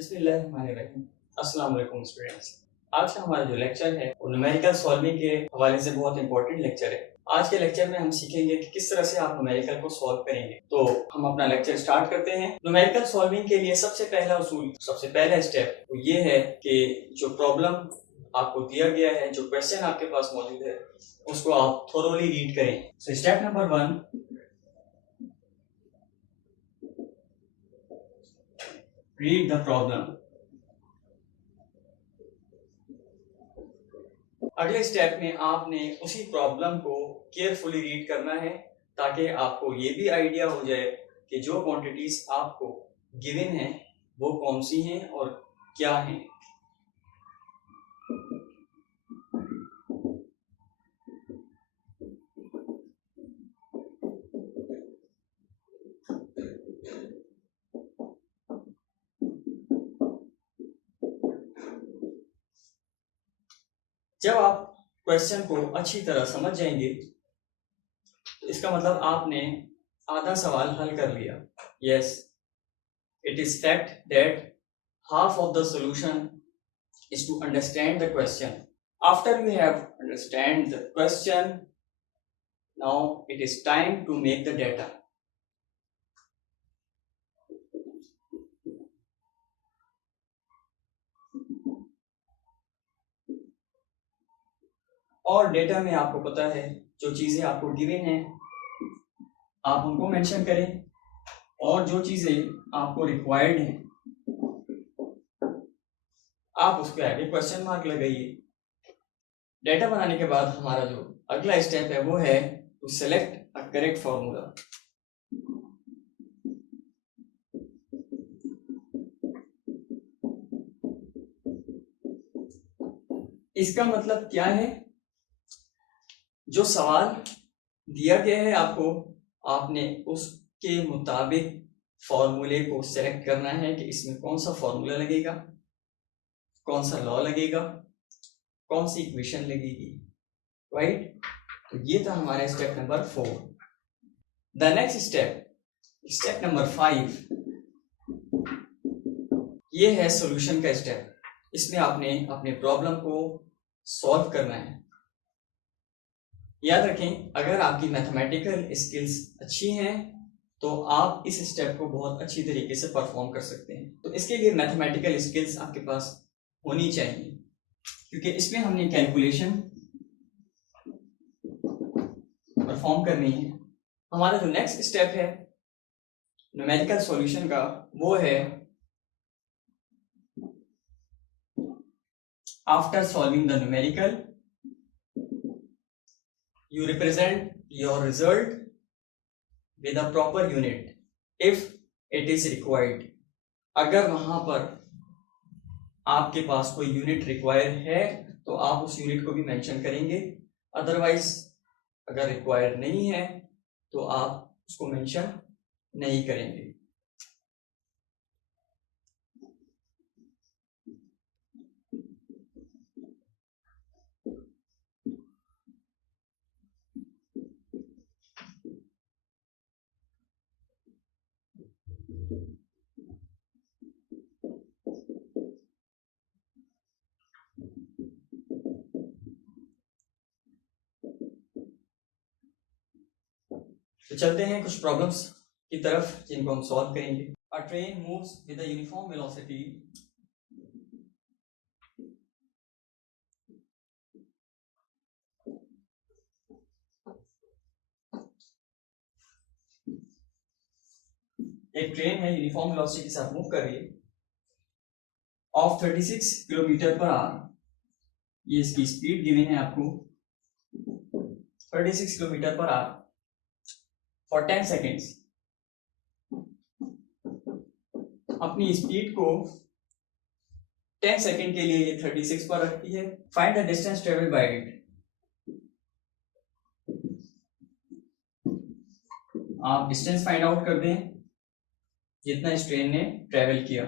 बिस्मिल्लाहिर्रहमानिर्रहीम। अस्सलाम वालेकुम स्टूडेंट्स। आज का हमारा जो लेक्चर है वो न्यूमेरिकल सॉल्विंग के हवाले से बहुत इंपॉर्टेंट लेक्चर है। आज के लेक्चर में हम सीखेंगे कि किस तरह से आप न्यूमेरिकल को सॉल्व करेंगे। तो हम अपना लेक्चर स्टार्ट करते हैं। न्यूमेरिकल सॉल्विंग के लिए सबसे पहला स्टेप तो ये है कि जो प्रॉब्लम आपको दिया गया है, जो क्वेश्चन आपके पास मौजूद है, उसको आप थोरोली रीड करें। So step number 1, read the problem. अगले स्टेप में आपने उसी प्रॉब्लम को केयरफुली रीड करना है ताकि आपको ये भी आइडिया हो जाए कि जो क्वांटिटीज आपको गिवन है वो कौन सी हैं और क्या हैं। जब आप क्वेश्चन को अच्छी तरह समझ जाएंगे तो इसका मतलब आपने आधा सवाल हल कर लिया। Yes, it is fact that half of the solution is to understand the question. After you have understand the question, now it is time to make the data. और डेटा में आपको पता है जो चीजें आपको गिवन है आप उनको मेंशन करें और जो चीजें आपको रिक्वायर्ड हैं आप उसके आगे क्वेश्चन मार्क लगाइए। डेटा बनाने के बाद हमारा जो अगला स्टेप है वो है to select a correct formula. इसका मतलब क्या है, जो सवाल दिया गया है आपको, आपने उसके मुताबिक फॉर्मूले को सेलेक्ट करना है कि इसमें कौन सा फॉर्मूला लगेगा, कौन सा लॉ लगेगा, कौन सी इक्वेशन लगेगी, राइट। तो ये था हमारा step number 4। The next step number 5, ये है सॉल्यूशन का स्टेप। इसमें आपने अपने प्रॉब्लम को सॉल्व करना है। याद रखें, अगर आपकी मैथमेटिकल स्किल्स अच्छी हैं तो आप इस स्टेप को बहुत अच्छी तरीके से परफॉर्म कर सकते हैं। तो इसके लिए मैथमेटिकल स्किल्स आपके पास होनी चाहिए, क्योंकि इसमें हमने कैलकुलेशन परफॉर्म करनी है। हमारा जो नेक्स्ट स्टेप है न्यूमेरिकल सॉल्यूशन का वो है after solving the numerical you represent your result with a proper unit if it is required. अगर वहां पर आपके पास कोई यूनिट रिक्वायर है तो आप उस यूनिट को भी मेंशन करेंगे, अदरवाइज अगर रिक्वायर नहीं है तो आप उसको मेंशन नहीं करेंगे। तो चलते हैं कुछ प्रॉब्लम्स की तरफ जिनको हम सॉल्व करेंगे। अ train moves with a uniform velocity एक ट्रेन है यूनिफॉर्म वेलोसिटी के साथ मूव कर रही है ऑफ 36 किलोमीटर पर आवर। ये इसकी स्पीड गिवन है आपको 36 किलोमीटर पर आवर फॉर 10 सेकेंड्स। अपनी स्पीड को 10 सेकेंड के लिए ये 36 पर रखती है। Find the distance travel by it. आप डिस्टेंस फाइंड आउट कर दें जितना इस ट्रेन ने ट्रेवल किया।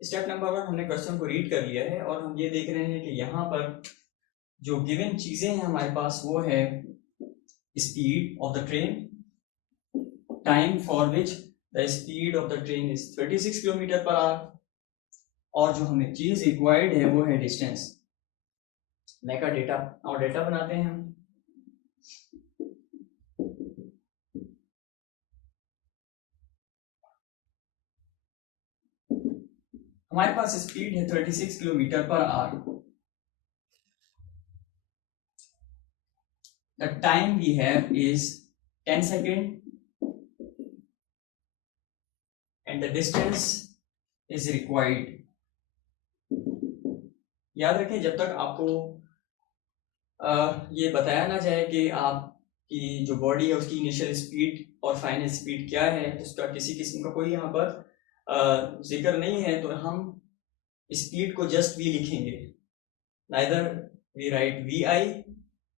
स्टेप नंबर 1 हमने क्वेश्चन को रीड कर लिया है और हम ये देख रहे हैं कि यहाँ पर जो गिवन चीजें हैं हमारे पास वो है speed of the train, time for which the speed of the train is 36 kilometre per our, और जो हमें चीज रिक्वायर्ड है वो है डिस्टेंस। मेक अ डेटा, और डेटा बनाते हैं हम। हमारे पास स्पीड है 36 kilometre per hour. The time we have is 10 second and the distance is required. याद रखें, जब तक आपको ये बताया ना जाए कि आपकी जो बॉडी है उसकी इनिशियल स्पीड और फाइनल स्पीड क्या है, उसका किसी किस्म का कोई यहाँ पर जिक्र नहीं है, तो हम स्पीड को जस्ट वी लिखेंगे, neither we write V I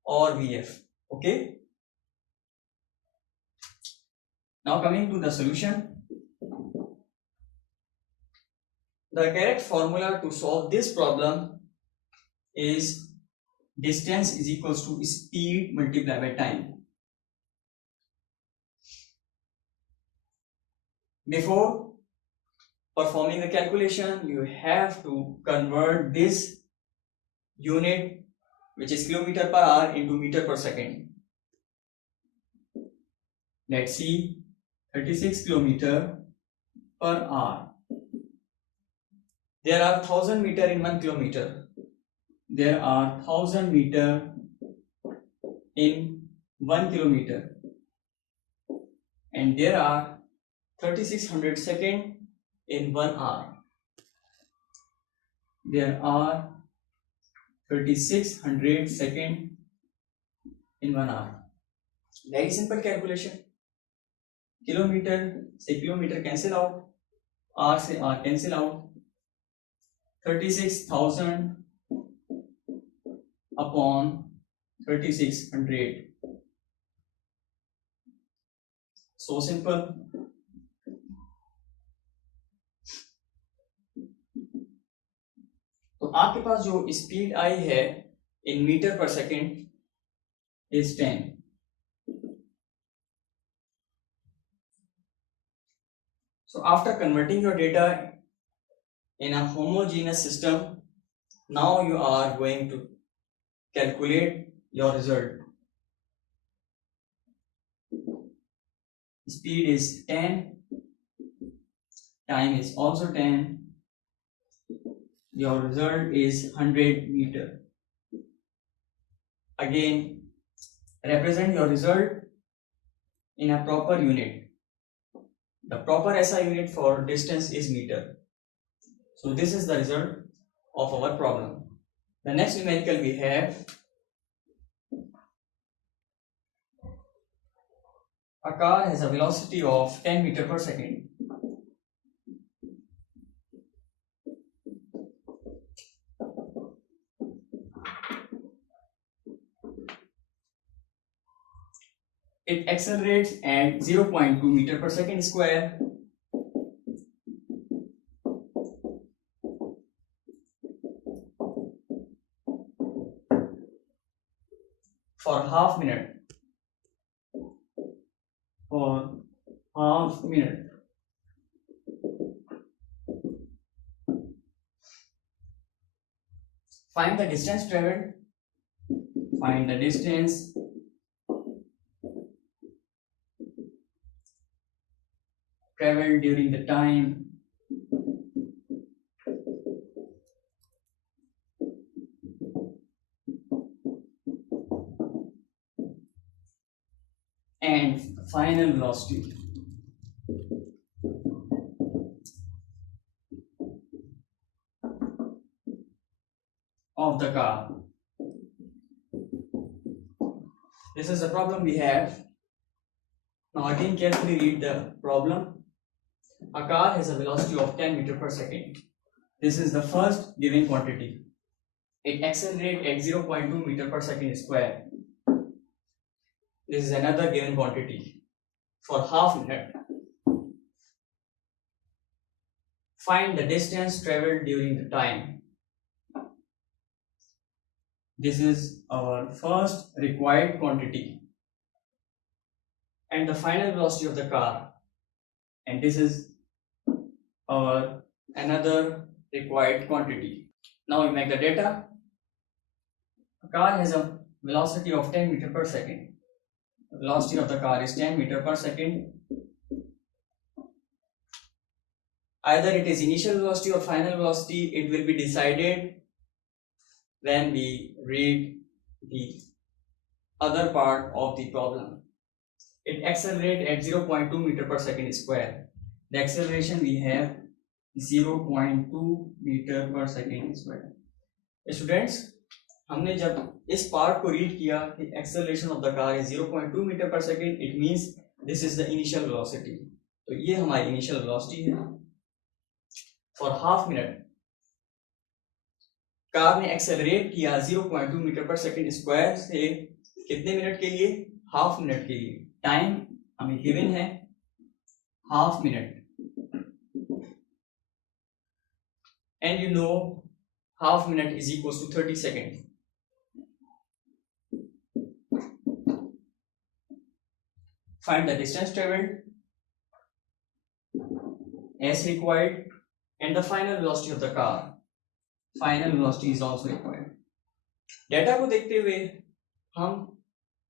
और V F. Okay, now coming to the solution. The correct formula to solve this problem is distance is equals to speed multiplied by time. Before performing the calculation, you have to convert this unit, which is kilometer per hour, into meter per second. Let's see, 36 kilometer per hour. There are 1000 meter in 1 kilometer. There are 1000 meter in 1 kilometer, and there are 3600 second in 1 hour. There are 3600 second in 1 hour. Very simple calculation. Kilometre से kilometre cancel out, R से R cancel out, 36,000 upon 3600, so simple. तो आपके पास जो speed आई है in metre पर second is 10। So after converting your data in a homogeneous system, now you are going to calculate your result. Speed is 10, time is also 10, your result is 100 meter. Again, represent your result in a proper unit. The proper SI unit for distance is meter. So this is the result of our problem. The next numerical we have, a car has a velocity of 10 meter per second. It accelerates at 0.2 meter per second square. For half minute. For half minute. Find the distance traveled. Find the distance traveled during the time and final velocity. Of the car. This is the problem we have. Now again carefully read the problem. A car has a velocity of 10 meter per second. This is the first given quantity. It accelerates at 0.2 meter per second square. This is another given quantity for half minute. Find the distance traveled during the time. this is our first required quantity, and the final velocity of the car, and this is our another required quantity. Now we make the data. A car has a velocity of 10 meter per second. The velocity of the car is 10 meter per second. Either it is initial velocity or final velocity, it will be decided when we read the other part of the problem. It accelerates at 0.2 meter per second square. The acceleration we have 0.2 metre पर second square. Students, हमने जब इस part को read किया कि acceleration of the car is 0.2 metre पर second, it means this is the initial velocity. तो ये हमारी इनिशियल वेलोसिटी है। फॉर हाफ मिनट कार ने एक्सेलरेट किया 0.2 मीटर पर सेकेंड स्क्वायर से कितने मिनट के लिए? हाफ मिनट के लिए। टाइम हमें गिवन है half minute, and you know half minute is equals to 30 seconds. Find the distance traveled as required and the final velocity of the car. Final velocity is also required. Data को देखते हुए हम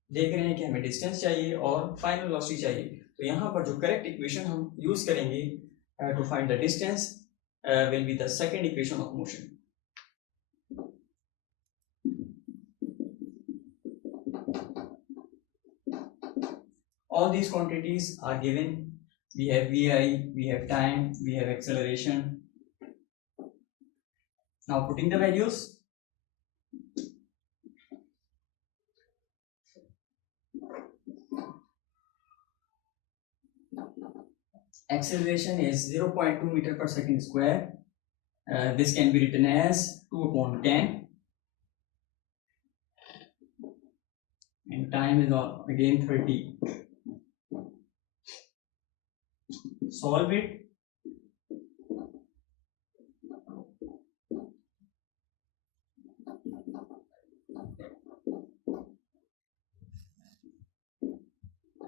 देख रहे हैं कि हमें डिस्टेंस चाहिए और फाइनल वेलोसिटी चाहिए। तो यहाँ पर जो करेक्ट इक्वेशन हम यूज करेंगे to find the distance will be the second equation of motion. All these quantities are given. We have VI, we have time, we have acceleration. Now putting the values. Acceleration is 0.2 meter per second square. This can be written as 2 upon 10, and time is again 30. Solve it.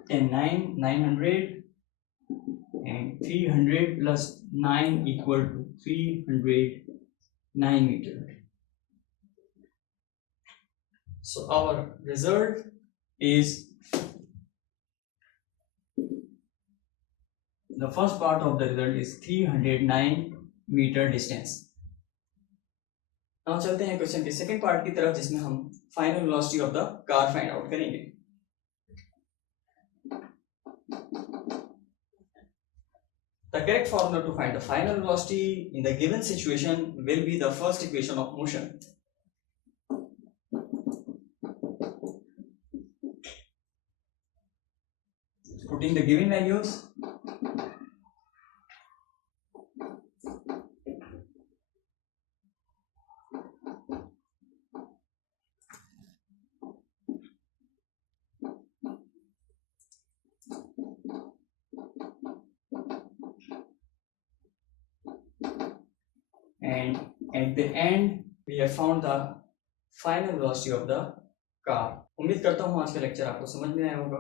And 900 and 300 plus 9 equal to 309 meter. So our result is the first part of the result is 309 meter distance. Now चलते हैं क्वेश्चन के second part की तरफ, जिसमें हम final velocity of the car find out करेंगे। The correct formula to find the final velocity in the given situation will be the first equation of motion. Putting the given values. And at the end we have found the final velocity of the car. उम्मीद करता हूँ आज का लेक्चर आपको समझ में आया होगा।